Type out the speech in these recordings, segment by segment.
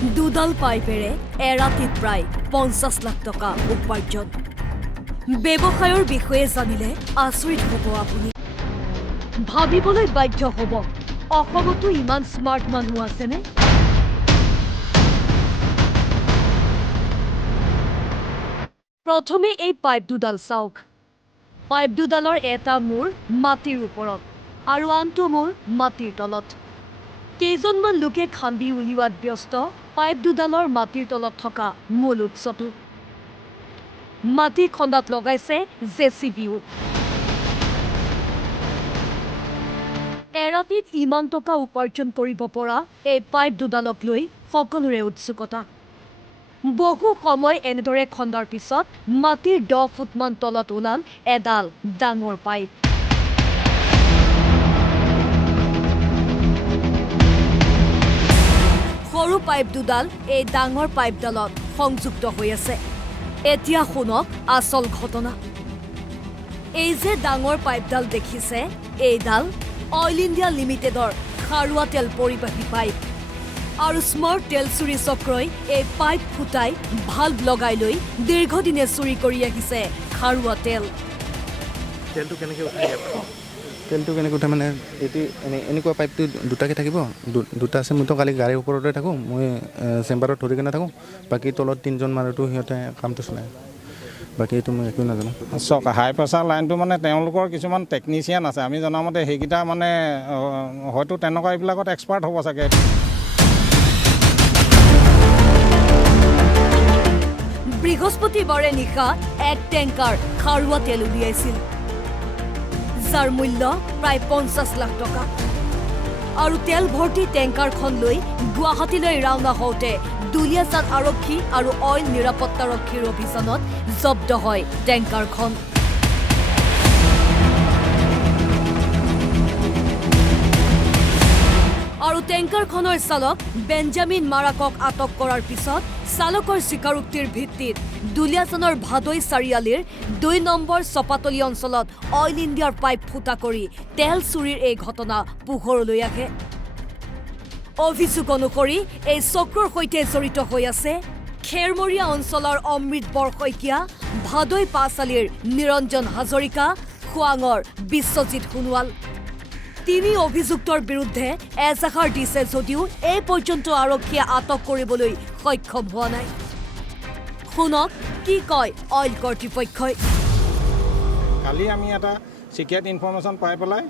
দুডাল পাইপেৰে এৰাতিত প্ৰায় 50 লাখ টকা উপাৰ্জন। ব্যৱসায়ৰ বিষয়ে জানিলে আচৰিত হ'ব আপুনি। ভাবিবলৈ বাধ্য হ'ব, অসমতো ইমান স্মাৰ্ট মানুহ আছেনে? প্ৰথমে এই পাইপ দুডাল চাওক। পাইপ দুডালৰ এটা মূৰ মাটিৰ ওপৰত আৰু আনটো মূৰ মাটিৰ তলত। কেইজনমান লোকে খান্দি উলিওৱাত ব্যস্ত পাইপ দুডালৰ মাটিৰ তলত থকা মূল উৎসটো। মাটি খন্দাত লগাইছে জেচিবিও। এৰাতিত ইমান টকা উপাৰ্জন কৰিব পৰা এই পাইপ দুডালক লৈ সকলোৰে উৎসুকতা। বহু সময় এনেদৰে খন্দাৰ পিছত মাটিৰ 10 ফুটমান তলত ওলাল এডাল ডাঙৰ পাইপ। সৰু পাইপ দুডাল এই ডাঙৰ পাইপডালত সংযুক্ত হৈ আছে। এতিয়া শুনক আচল ঘটনা। এই যে ডাঙৰ পাইপডাল দেখিছে, এইডাল অইল ইণ্ডিয়া লিমিটেডৰ খাৰুৱা তেল পৰিবাহী পাইপ। আৰু স্মাৰ্ট তেল চুৰি চক্ৰই এই পাইপ ফুটাই ভাল্ভ লগাই লৈ দীৰ্ঘদিনে চুৰি কৰি আহিছে খাৰুৱা তেল। তেলটো কেনেকৈ উঠে মানে এইটো এনেকুৱা পাইপটো দুটাকৈ থাকিব, দুটা আছে। মইতো কালি গাড়ীৰ ওপৰতে থাকোঁ, মই চেম্বাৰত ধৰি কিনে থাকোঁ। বাকী তলত 3জন মানুহটো সিহঁতে কামটো চলায়। বাকী এইটো মই একো নাজানো। চাওক, হাই প্ৰেছাৰ লাইনটো মানে তেওঁলোকৰ কিছুমান টেকনিচিয়ান আছে। আমি জনামতে সেইকেইটা মানে হয়তো তেনেকুৱা এইবিলাকত এক্সপাৰ্ট হ'ব চাগে। বৃহস্পতিবাৰে নিশা এক টেংকাৰ খাৰুৱা তেল উলিয়াইছিল, যাৰ মূল্য প্ৰায় 50 লাখ টকা। আৰু তেল ভৰ্তি টেংকাৰখন লৈ গুৱাহাটীলৈ ৰাওনা হওঁতে দুলীয়াজান আৰক্ষী আৰু অইল নিৰাপত্তাৰক্ষীৰ অভিযানত জব্দ হয় টেংকাৰখন। আৰু টেংকাৰখনৰ চালক বেঞ্জামিন মাৰাকক আটক কৰাৰ পিছত চালকৰ স্বীকাৰোক্তিৰ ভিত্তিত দুলীয়াজানৰ ভাদৈ চাৰিআলিৰ 2 নম্বৰ চপাতলি অঞ্চলত অইল ইণ্ডিয়াৰ পাইপ ফুটা কৰি তেল চুৰিৰ এই ঘটনা পোহৰলৈ আহে। অভিযোগ অনুসৰি এই চক্ৰৰ সৈতে জড়িত হৈ আছে খেৰমৰীয়া অঞ্চলৰ অমৃত বৰশইকীয়া, ভাদৈ পাঁচআলিৰ নিৰঞ্জন হাজৰিকা, খোৱাঙৰ বিশ্বজিৎ সোণোৱাল। 3 অভিযুক্তৰ বিৰুদ্ধে এজাহাৰ দিছে যদিও এই পৰ্যন্ত আৰক্ষীয়ে আটক কৰিবলৈ সক্ষম হোৱা নাই। শুনক কি কয় অইল কৰ্তৃপক্ষই। কালি আমি এটা চিক্ৰেট ইনফৰ্মেশ্যন পাই পেলাই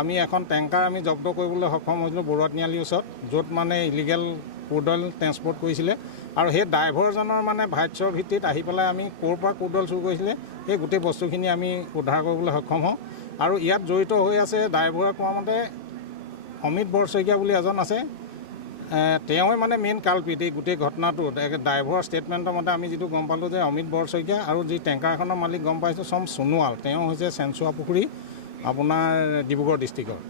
আমি এখন টেংকাৰ আমি জব্দ কৰিবলৈ সক্ষম হৈছিলোঁ বৰুৱা তিনিআলিৰ ওচৰত, য'ত মানে ইলিগেল ক্ৰুড অইল ট্ৰেন্সপৰ্ট কৰিছিলে। আৰু সেই ড্ৰাইভাৰজনৰ মানে ভাষ্যৰ ভিত্তিত আহি পেলাই আমি ক'ৰ পৰা ক্ৰুড অইল চুৰ কৰিছিলে সেই গোটেই বস্তুখিনি আমি উদ্ধাৰ কৰিবলৈ সক্ষম হওঁ। আৰু ইয়াত জড়িত হৈ আছে ড্ৰাইভাৰে কোৱা মতে অমিত বৰশইকীয়া বুলি এজন আছে। তেওঁৱে মানে মেইন কালপিত এই গোটেই ঘটনাটো। ড্ৰাইভাৰৰ ষ্টেটমেণ্টৰ মতে আমি যিটো গম পালোঁ যে অমিত বৰশইকীয়া আৰু যি টেংকাৰখনৰ মালিক গম পাইছোঁ চম সোণোৱাল, তেওঁ হৈছে চেনচুৱা পুখুৰী আপোনাৰ ডিব্ৰুগড় ডিষ্ট্ৰিক্টৰ।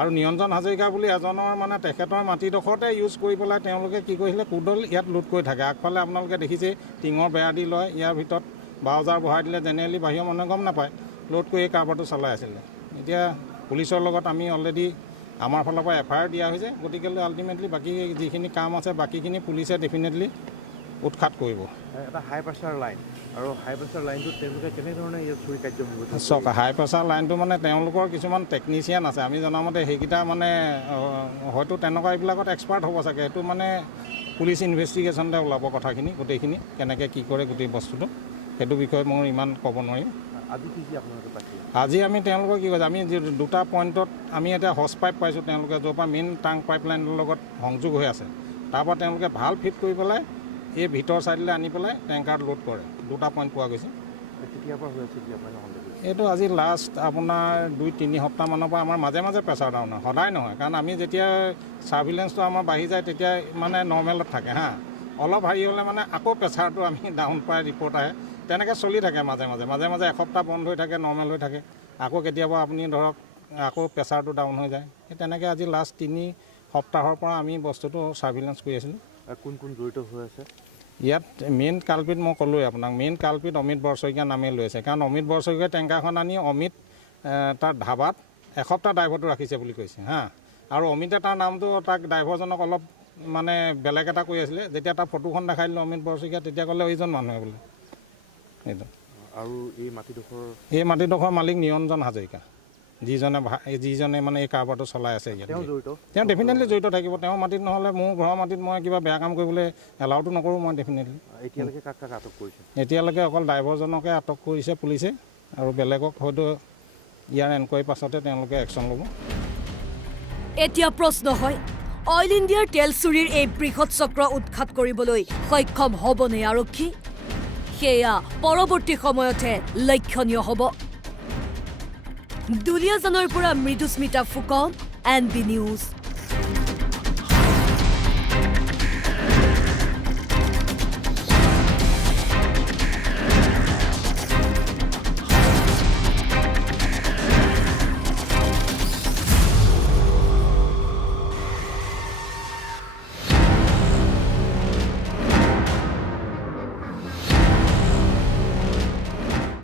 আৰু নিৰঞ্জন হাজৰিকা বুলি এজনৰ মানে তেখেতৰ মাটিডোখৰতে ইউজ কৰি পেলাই তেওঁলোকে কি কৰিছিলে ক্ৰুড অইল ইয়াত লোড কৰি থাকে। আগফালে আপোনালোকে দেখিছে টিঙৰ বেৰা দি লয়, ইয়াৰ ভিতৰত বাউজাৰ বহাই দিলে জেনেৰেলি বাহিৰৰ মানুহে গম নাপায়, লোড কৰি এই কাৰবাৰটো চলাই আছিলে। এতিয়া পুলিচৰ লগত আমি অলৰেডি আমাৰ ফালৰ পৰা FIR দিয়া হৈছে। গতিকে আল্টিমেটলি বাকী যিখিনি কাম আছে বাকীখিনি পুলিচে ডেফিনেটলি উৎখাত কৰিব। এটা হাই প্ৰেছাৰ লাইন আৰু হাই প্ৰেছাৰ লাইনটো তেওঁলোকে কেনেধৰণে ইয়াত চুৰি কাৰ্য কৰিব? চাওক, হাই প্ৰেছাৰ লাইনটো মানে তেওঁলোকৰ কিছুমান টেকনিচিয়ান আছে। আমি জনামতে সেইকেইটা মানে হয়তো তেনেকুৱা এইবিলাকত এক্সপাৰ্ট হ'ব চাগে। এইটো মানে পুলিচ ইনভেষ্টিগেশ্যনতে ওলাব কথাখিনি, গোটেইখিনি কেনেকৈ কি কৰে গোটেই বস্তুটো, সেইটো বিষয়ে মই ইমান ক'ব নোৱাৰিম। আজি আমি তেওঁলোকৰ কি কৈছে, আমি 2টা পইণ্টত আমি এতিয়া হজ পাইপ পাইছোঁ তেওঁলোকে, য'ৰ পৰা মেইন টাংক পাইপলাইনৰ লগত সংযোগ হৈ আছে। তাৰপৰা তেওঁলোকে ভাল ফিট কৰি পেলাই এই ভিতৰ ছাইডলৈ আনি পেলাই টেংকাৰত লোড কৰে। 2টা পইণ্ট পোৱা গৈছে। এইটো আজি লাষ্ট আপোনাৰ 2-3 সপ্তাহমানৰ পৰা আমাৰ মাজে মাজে প্ৰেছাৰ ডাউন হয়, সদায় নহয়। কাৰণ আমি যেতিয়া ছাৰ্ভিলেঞ্চটো আমাৰ বাঢ়ি যায় তেতিয়া মানে নৰ্মেলত থাকে হা, অলপ হেৰি হ'লে মানে আকৌ প্ৰেছাৰটো আমি ডাউন পাই ৰিপৰ্ট আহে। তেনেকৈ চলি থাকে মাজে মাজে এসপ্তাহ বন্ধ হৈ থাকে, নৰ্মেল হৈ থাকে, আকৌ কেতিয়াবা আপুনি ধৰক আকৌ প্ৰেছাৰটো ডাউন হৈ যায়। সেই তেনেকৈ আজি লাষ্ট 3 সপ্তাহৰ পৰা আমি বস্তুটো ছাৰ্ভিলেঞ্চ কৰি আছিলোঁ। কোন কোন জড়িত হৈ আছে ইয়াত? মেইন কালপিত মই ক'লোৱে আপোনাক, মেইন কালপিত অমিত বৰশইকীয়া নামে লৈ আছে। কাৰণ অমিত বৰশইকীয়াই টেংকাৰখন আনি অমিত তাৰ ধাবাত এসপ্তাহ ড্ৰাইভাৰটো ৰাখিছে বুলি কৈছে হা। আৰু অমিতে তাৰ নামটো তাক ড্ৰাইভাৰজনক অলপ মানে বেলেগ এটা কৰি আছিলে। যেতিয়া তাৰ ফটোখন দেখাই দিলোঁ অমিত বৰশইকীয়া, তেতিয়া ক'লে এইজন মানুহে বোলে এইটো। আৰু এই মাটিডোখৰ মালিক নিৰঞ্জন হাজৰিকা, যিজনে মানে এই কাৰবাৰটো চলাই আছে ইয়াত। তেওঁ ডেফিনেটলি জড়িত থাকিব। তেওঁৰ মাটিত নহ'লে মোৰ ঘৰৰ মাটিত মই কিবা বেয়া কাম কৰিবলৈ এলাউটো নকৰোঁ মই ডেফিনেটলি। এতিয়ালৈকে অকল ড্ৰাইভাৰজনকে আটক কৰিছে পুলিচে, আৰু বেলেগক হয়তো ইয়াৰ এনকুৱাৰী পাছতে তেওঁলোকে একশ্যন ল'ব। এতিয়া প্ৰশ্ন হয়, অইল ইণ্ডিয়াৰ তেল চুৰিৰ এই বৃহৎ চক্ৰ উৎখাত কৰিবলৈ সক্ষম হ'বনে আৰক্ষী? সেয়া পৰৱৰ্তী সময়তহে লক্ষণীয় হ'ব। দুলীয়াজানৰ পৰা মৃদুস্মিতা ফুকন, NB নিউজ।